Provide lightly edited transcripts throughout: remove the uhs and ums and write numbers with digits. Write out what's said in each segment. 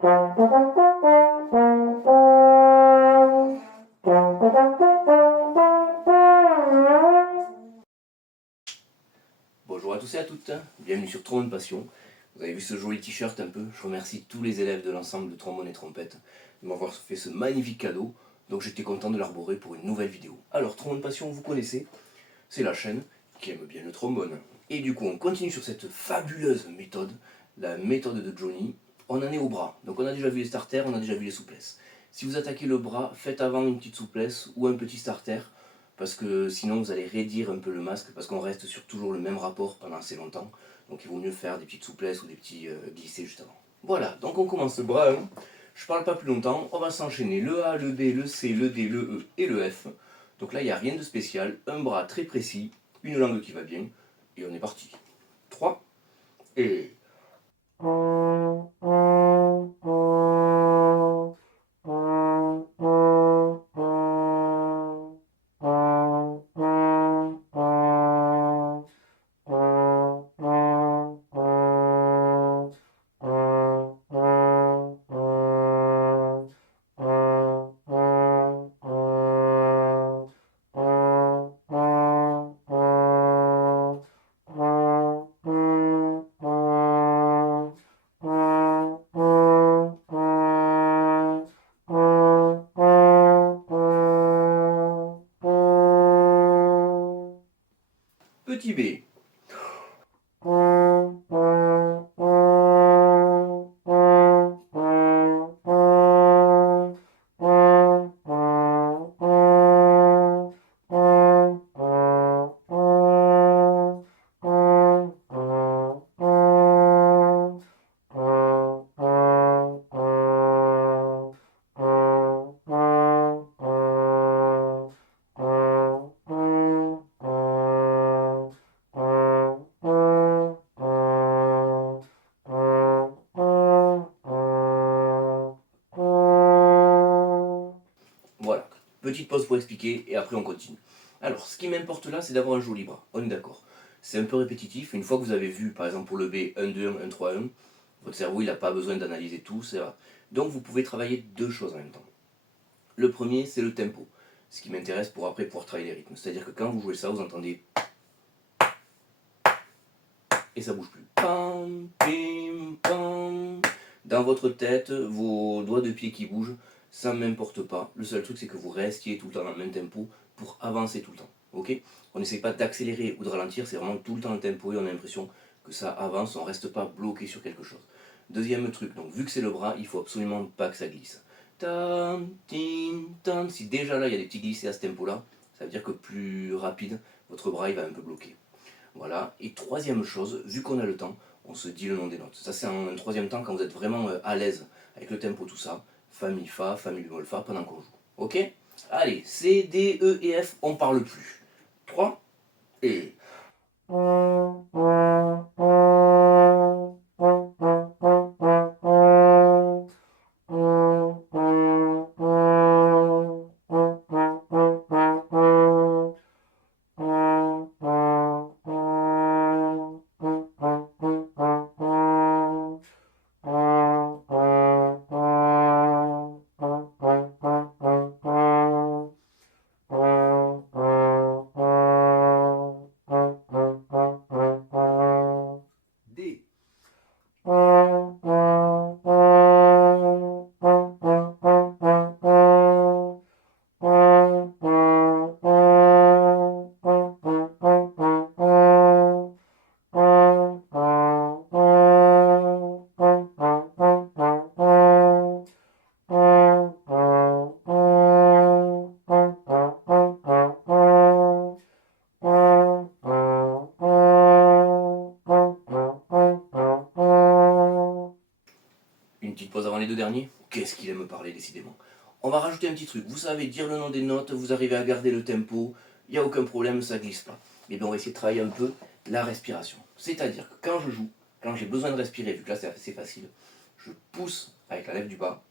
Bonjour à tous et à toutes, bienvenue sur Trombone Passion. Vous avez vu ce joli t-shirt un peu? Je remercie tous les élèves de l'ensemble de Trombone et Trompette de m'avoir fait ce magnifique cadeau, donc j'étais content de l'arborer pour une nouvelle vidéo. Alors Trombone Passion, vous connaissez, c'est la chaîne qui aime bien le trombone. Et du coup on continue sur cette fabuleuse méthode, la méthode de Johnny. On en est au bras, donc on a déjà vu les starters, on a déjà vu les souplesses. Si vous attaquez le bras, faites avant une petite souplesse ou un petit starter, parce que sinon vous allez raidir un peu le masque, parce qu'on reste sur toujours le même rapport pendant assez longtemps, donc il vaut mieux faire des petites souplesses ou des petits glissés juste avant. Voilà, donc on commence le bras 1, je parle pas plus longtemps, on va s'enchaîner le A, le B, le C, le D, le E et le F. Donc là il n'y a rien de spécial, un bras très précis, une langue qui va bien, et on est parti. 3, et... Petit B. Voilà, petite pause pour expliquer et après on continue. Alors, ce qui m'importe là, c'est d'avoir un joli bras, on est d'accord. C'est un peu répétitif, une fois que vous avez vu, par exemple pour le B, 1, 2, 1, 1, 3, 1, votre cerveau il n'a pas besoin d'analyser tout, c'est vrai. Donc vous pouvez travailler deux choses en même temps. Le premier, c'est le tempo, ce qui m'intéresse pour après pouvoir travailler les rythmes. C'est-à-dire que quand vous jouez ça, vous entendez et ça bouge plus. Pam, pim, pam. Dans votre tête, vos doigts de pied qui bougent, ça ne m'importe pas. Le seul truc, c'est que vous restiez tout le temps dans le même tempo pour avancer tout le temps. Ok? On n'essaie pas d'accélérer ou de ralentir, c'est vraiment tout le temps le tempo et on a l'impression que ça avance, on ne reste pas bloqué sur quelque chose. Deuxième truc, donc vu que c'est le bras, il faut absolument pas que ça glisse. Tam, tim, tam. Si déjà là il y a des petits glissés à ce tempo-là, ça veut dire que plus rapide, votre bras il va un peu bloquer. Voilà. Et troisième chose, vu qu'on a le temps, on se dit le nom des notes. Ça c'est un troisième temps quand vous êtes vraiment à l'aise avec le tempo, tout ça. Fa, mi, fa, fa, mi, bémol, fa, pendant qu'on joue. Ok? Allez, C, D, E et F, on parle plus. 3 et... D. Une petite pause avant les deux derniers. Qu'est-ce qu'il aime me parler, décidément. On va rajouter un petit truc. Vous savez dire le nom des notes, vous arrivez à garder le tempo, il n'y a aucun problème, ça glisse pas. Et bien on va essayer de travailler un peu la respiration. C'est-à-dire que quand je joue, quand j'ai besoin de respirer, vu que là c'est assez facile, je pousse avec la lèvre du bas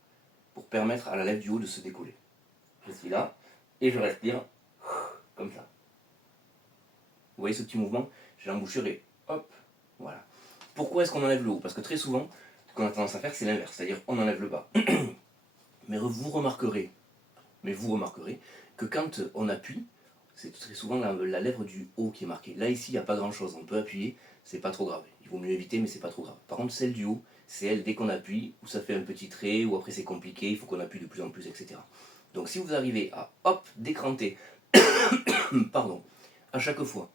pour permettre à la lèvre du haut de se décoller. Je suis là et je respire comme ça. Vous voyez ce petit mouvement? J'ai l'embouchure et hop, voilà. Pourquoi est-ce qu'on enlève le haut? Parce que très souvent, qu'on a tendance à faire, c'est l'inverse, c'est-à-dire on enlève le bas. Vous remarquerez que quand on appuie, c'est très souvent la lèvre du haut qui est marquée. Là, ici, il n'y a pas grand-chose. On peut appuyer, c'est pas trop grave. Il vaut mieux éviter, mais c'est pas trop grave. Par contre, celle du haut, c'est elle, dès qu'on appuie, où ça fait un petit trait, ou après c'est compliqué, il faut qu'on appuie de plus en plus, etc. Donc si vous arrivez à, hop, décranter, pardon, à chaque fois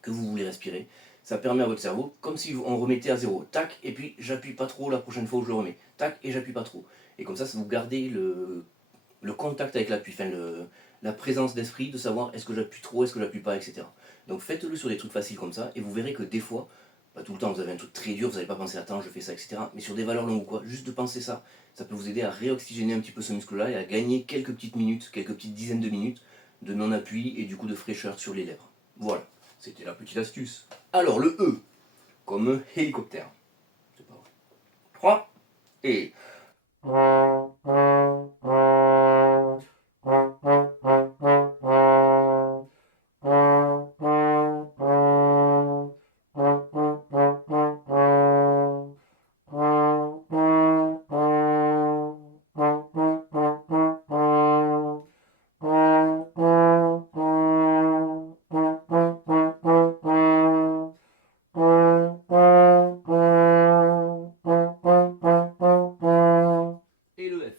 que vous voulez respirer, ça permet à votre cerveau, comme si on remettait à zéro, tac, et puis j'appuie pas trop la prochaine fois où je le remets, tac, et j'appuie pas trop. Et comme ça vous gardez le contact avec l'appui, enfin la présence d'esprit de savoir est-ce que j'appuie trop, est-ce que j'appuie pas, etc. Donc faites-le sur des trucs faciles comme ça, et vous verrez que des fois, pas tout le temps, vous avez un truc très dur, vous n'allez pas penser attends, je fais ça, etc. Mais sur des valeurs longues ou quoi, juste de penser ça, ça peut vous aider à réoxygéner un petit peu ce muscle-là et à gagner quelques petites minutes, quelques petites dizaines de minutes de non-appui et du coup de fraîcheur sur les lèvres. Voilà, c'était la petite astuce. Alors le E, comme hélicoptère. C'est pas vrai. 3 et... et le F.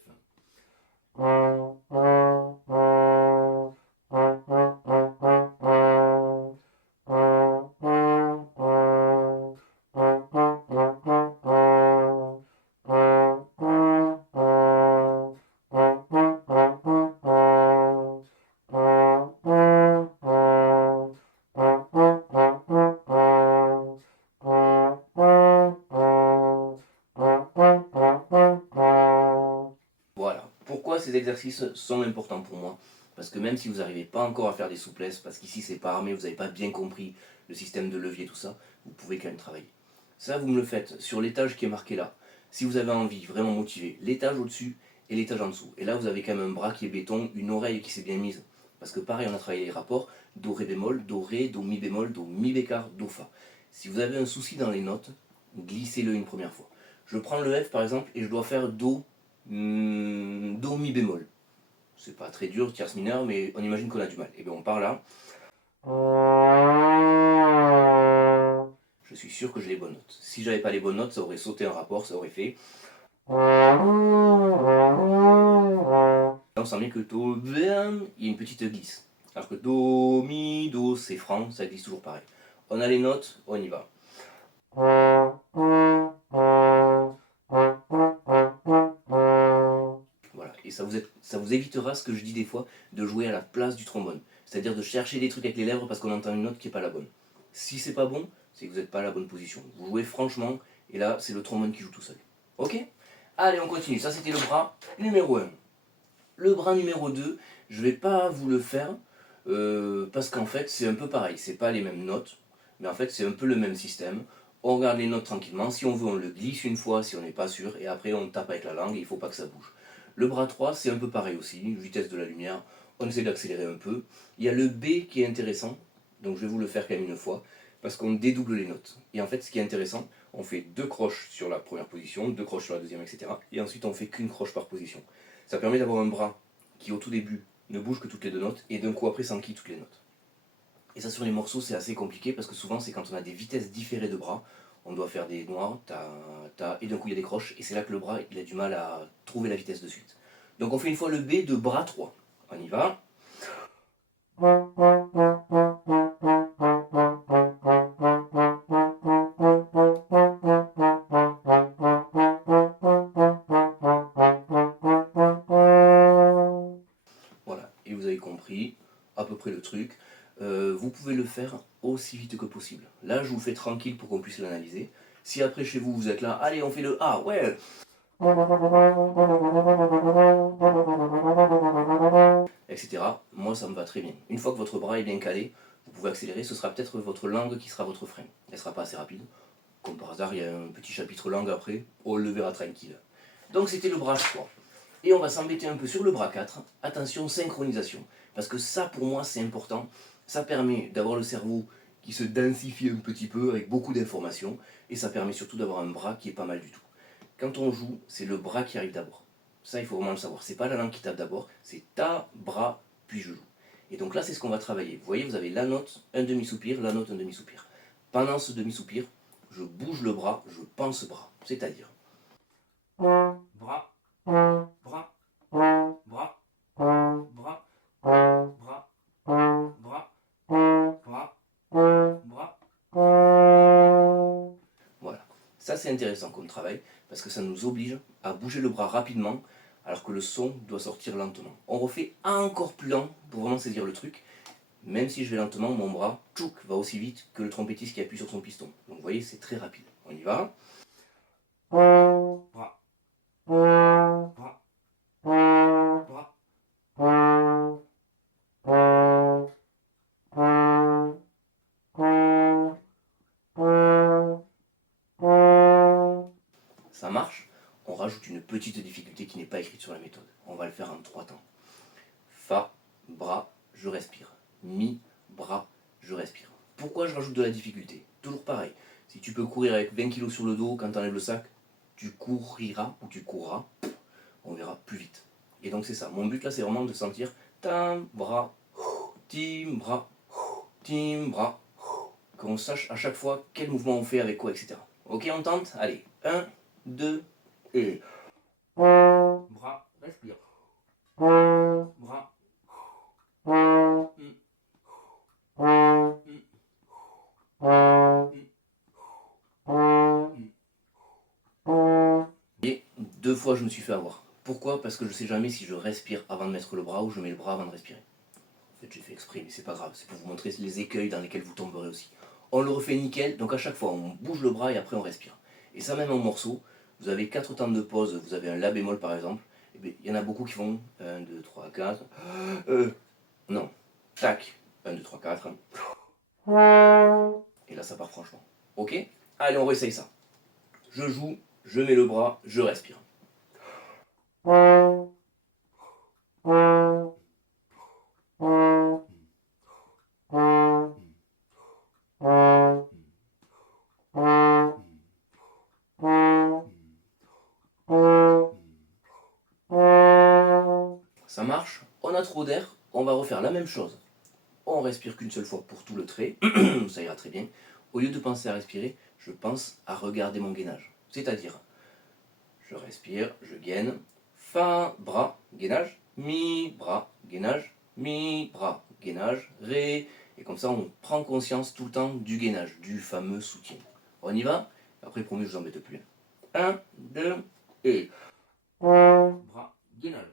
Voilà. Pourquoi ces exercices sont importants pour moi? Parce que même si vous n'arrivez pas encore à faire des souplesses, parce qu'ici c'est pas armé, vous n'avez pas bien compris le système de levier, tout ça, vous pouvez quand même travailler. Ça, vous me le faites sur l'étage qui est marqué là. Si vous avez envie, vraiment motivé, l'étage au-dessus et l'étage en dessous. Et là, vous avez quand même un bras qui est béton, une oreille qui s'est bien mise. Parce que pareil, on a travaillé les rapports, do, ré bémol, do, ré, do, mi bémol, do, mi bécard, do, fa. Si vous avez un souci dans les notes, glissez-le une première fois. Je prends le F par exemple et je dois faire do, do, mi bémol. C'est pas très dur, tierce mineure, mais on imagine qu'on a du mal. Et bien on part là. Je suis sûr que j'ai les bonnes notes. Si j'avais pas les bonnes notes, ça aurait sauté un rapport, ça aurait fait. Là, on sent bien que do, il y a une petite glisse. Alors que do, mi, do, c'est franc, ça glisse toujours pareil. On a les notes, on y va. Voilà, et ça vous évitera ce que je dis des fois, de jouer à la place du trombone. C'est-à-dire de chercher des trucs avec les lèvres parce qu'on entend une note qui n'est pas la bonne. Si c'est pas bon, c'est que vous n'êtes pas à la bonne position. Vous jouez franchement, et là, c'est le trombone qui joue tout seul. Ok? Allez, on continue. Ça, c'était le bras numéro 1. Le bras numéro 2, je ne vais pas vous le faire, parce qu'en fait, c'est un peu pareil. C'est pas les mêmes notes, mais en fait, c'est un peu le même système. On regarde les notes tranquillement. Si on veut, on le glisse une fois si on n'est pas sûr, et après, on tape avec la langue et il ne faut pas que ça bouge. Le bras 3, c'est un peu pareil aussi, vitesse de la lumière, on essaie d'accélérer un peu. Il y a le B qui est intéressant, donc je vais vous le faire quand même une fois, parce qu'on dédouble les notes. Et en fait, ce qui est intéressant, on fait 2 croches sur la première position, 2 croches sur la deuxième, etc. Et ensuite, on fait qu'une croche par position. Ça permet d'avoir un bras qui, au tout début, ne bouge que toutes les 2 notes, et d'un coup après, s'enquille toutes les notes. Et ça, sur les morceaux, c'est assez compliqué, parce que souvent, c'est quand on a des vitesses différées de bras, on doit faire des noirs, ta, ta, et d'un coup il y a des croches, et c'est là que le bras il a du mal à trouver la vitesse de suite. Donc on fait une fois le B de bras 3. On y va. Voilà, et vous avez compris à peu près le truc. Vous pouvez le faire aussi vite que possible. Là, je vous fais tranquille pour qu'on puisse l'analyser. Si après chez vous, vous êtes là, allez, on fait le A, ouais, etc. Moi, ça me va très bien. Une fois que votre bras est bien calé, vous pouvez accélérer. Ce sera peut-être votre langue qui sera votre frein. Elle ne sera pas assez rapide. Comme par hasard, il y a un petit chapitre langue après. On le verra tranquille. Donc, c'était le bras 3. Et on va s'embêter un peu sur le bras 4. Attention, synchronisation. Parce que ça, pour moi, c'est important. Ça permet d'avoir le cerveau qui se densifie un petit peu avec beaucoup d'informations. Et ça permet surtout d'avoir un bras qui est pas mal du tout. quand on joue, c'est le bras qui arrive d'abord. Ça, il faut vraiment le savoir. C'est pas la langue qui tape d'abord, c'est ta, bras, puis je joue. Et donc là, c'est ce qu'on va travailler. Vous voyez, vous avez la note, un demi-soupir, la note, un demi-soupir. Pendant ce demi-soupir, je bouge le bras, je pense bras. C'est-à-dire bras, bras, bras, bras, bras, bras, bras, bras. Voilà. Ça, c'est intéressant comme travail parce que ça nous oblige à bouger le bras rapidement alors que le son doit sortir lentement. On refait encore plus lent pour vraiment saisir le truc. Même si je vais lentement, mon bras tchouk, va aussi vite que le trompettiste qui appuie sur son piston. Donc vous voyez, c'est très rapide. On y va. Bras, bras, bras, ça marche. On rajoute une petite difficulté qui n'est pas écrite sur la méthode. On va le faire en 3 temps. Fa, bras, je respire. Mi, bras, je respire. Pourquoi je rajoute de la difficulté? Toujours pareil. Si tu peux courir avec 20 kg sur le dos, quand tu enlèves le sac, tu couriras ou tu courras, on verra plus vite. Et donc c'est ça. Mon but là, c'est vraiment de sentir tim, bras, tim, bras, tim, bras, qu'on sache à chaque fois quel mouvement on fait avec quoi, etc. Ok, on tente? Allez, 1, 2, et... Bras, respire. Bras. Et 2 fois je me suis fait avoir. Pourquoi? Parce que je sais jamais si je respire avant de mettre le bras ou je mets le bras avant de respirer. En fait j'ai fait exprès, mais c'est pas grave, c'est pour vous montrer les écueils dans lesquels vous tomberez aussi. On le refait nickel, donc à chaque fois on bouge le bras et après on respire. Et ça même en morceau, vous avez 4 temps de pause, vous avez un La bémol par exemple, et bien, il y en a beaucoup qui font 1, 2, 3, 4, non, tac, 1, 2, 3, 4, et là ça part franchement. Ok? Allez on réessaye ça. Je joue, je mets le bras, je respire. Ça marche, on a trop d'air, on va refaire la même chose. On respire qu'une seule fois pour tout le trait, ça ira très bien. Au lieu de penser à respirer, je pense à regarder mon gainage. C'est-à-dire, je respire, je gaine, fa, bras, gainage, mi, bras, gainage, mi, bras, gainage, ré. Et comme ça, on prend conscience tout le temps du gainage, du fameux soutien. On y va? Après, promis, je vous embête plus. 1, 2, et... Bras, gainage.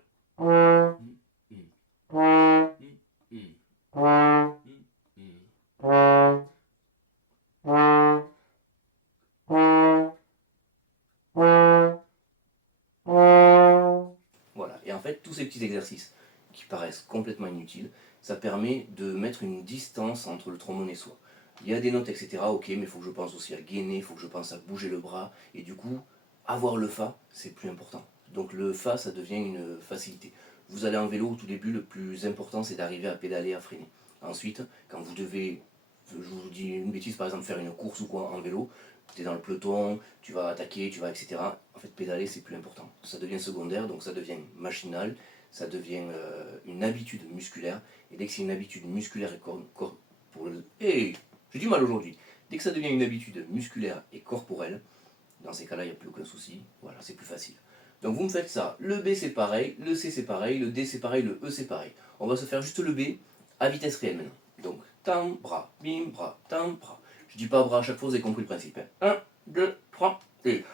Voilà, et en fait, tous ces petits exercices qui paraissent complètement inutiles, ça permet de mettre une distance entre le trombone et soi. Il y a des notes, etc., ok, mais il faut que je pense aussi à gainer, il faut que je pense à bouger le bras, et du coup, avoir le fa, c'est plus important. Donc le fa, ça devient une facilité. Vous allez en vélo, au tout début, le plus important, c'est d'arriver à pédaler, à freiner. Ensuite, quand vous devez, je vous dis une bêtise, par exemple, faire une course ou quoi en vélo, tu es dans le peloton, tu vas attaquer, tu vas, etc. En fait, pédaler, c'est plus important. Ça devient secondaire, donc ça devient machinal, ça devient une habitude musculaire. Et dès que c'est une habitude musculaire et corporelle... Hey, j'ai du mal aujourd'hui. Dès que ça devient une habitude musculaire et corporelle, dans ces cas-là, il n'y a plus aucun souci. Voilà, c'est plus facile. Donc vous me faites ça. Le B c'est pareil, le C c'est pareil, le D c'est pareil, le E c'est pareil. On va se faire juste le B à vitesse réelle maintenant. Donc, tam, bras, bim, bras, tam, bras. Je dis pas bras à chaque fois, vous avez compris le principe. 1, 2, 3, et...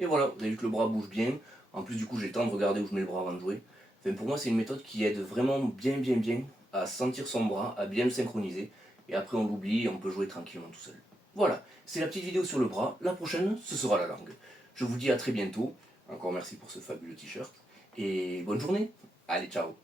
Et voilà, vous avez vu que le bras bouge bien. En plus, du coup, j'ai le temps de regarder où je mets le bras avant de jouer. Enfin, pour moi, c'est une méthode qui aide vraiment bien à sentir son bras, à bien le synchroniser. Et après, on l'oublie et on peut jouer tranquillement tout seul. Voilà, c'est la petite vidéo sur le bras. La prochaine, ce sera la langue. Je vous dis à très bientôt. Encore merci pour ce fabuleux t-shirt. Et bonne journée. Allez, ciao.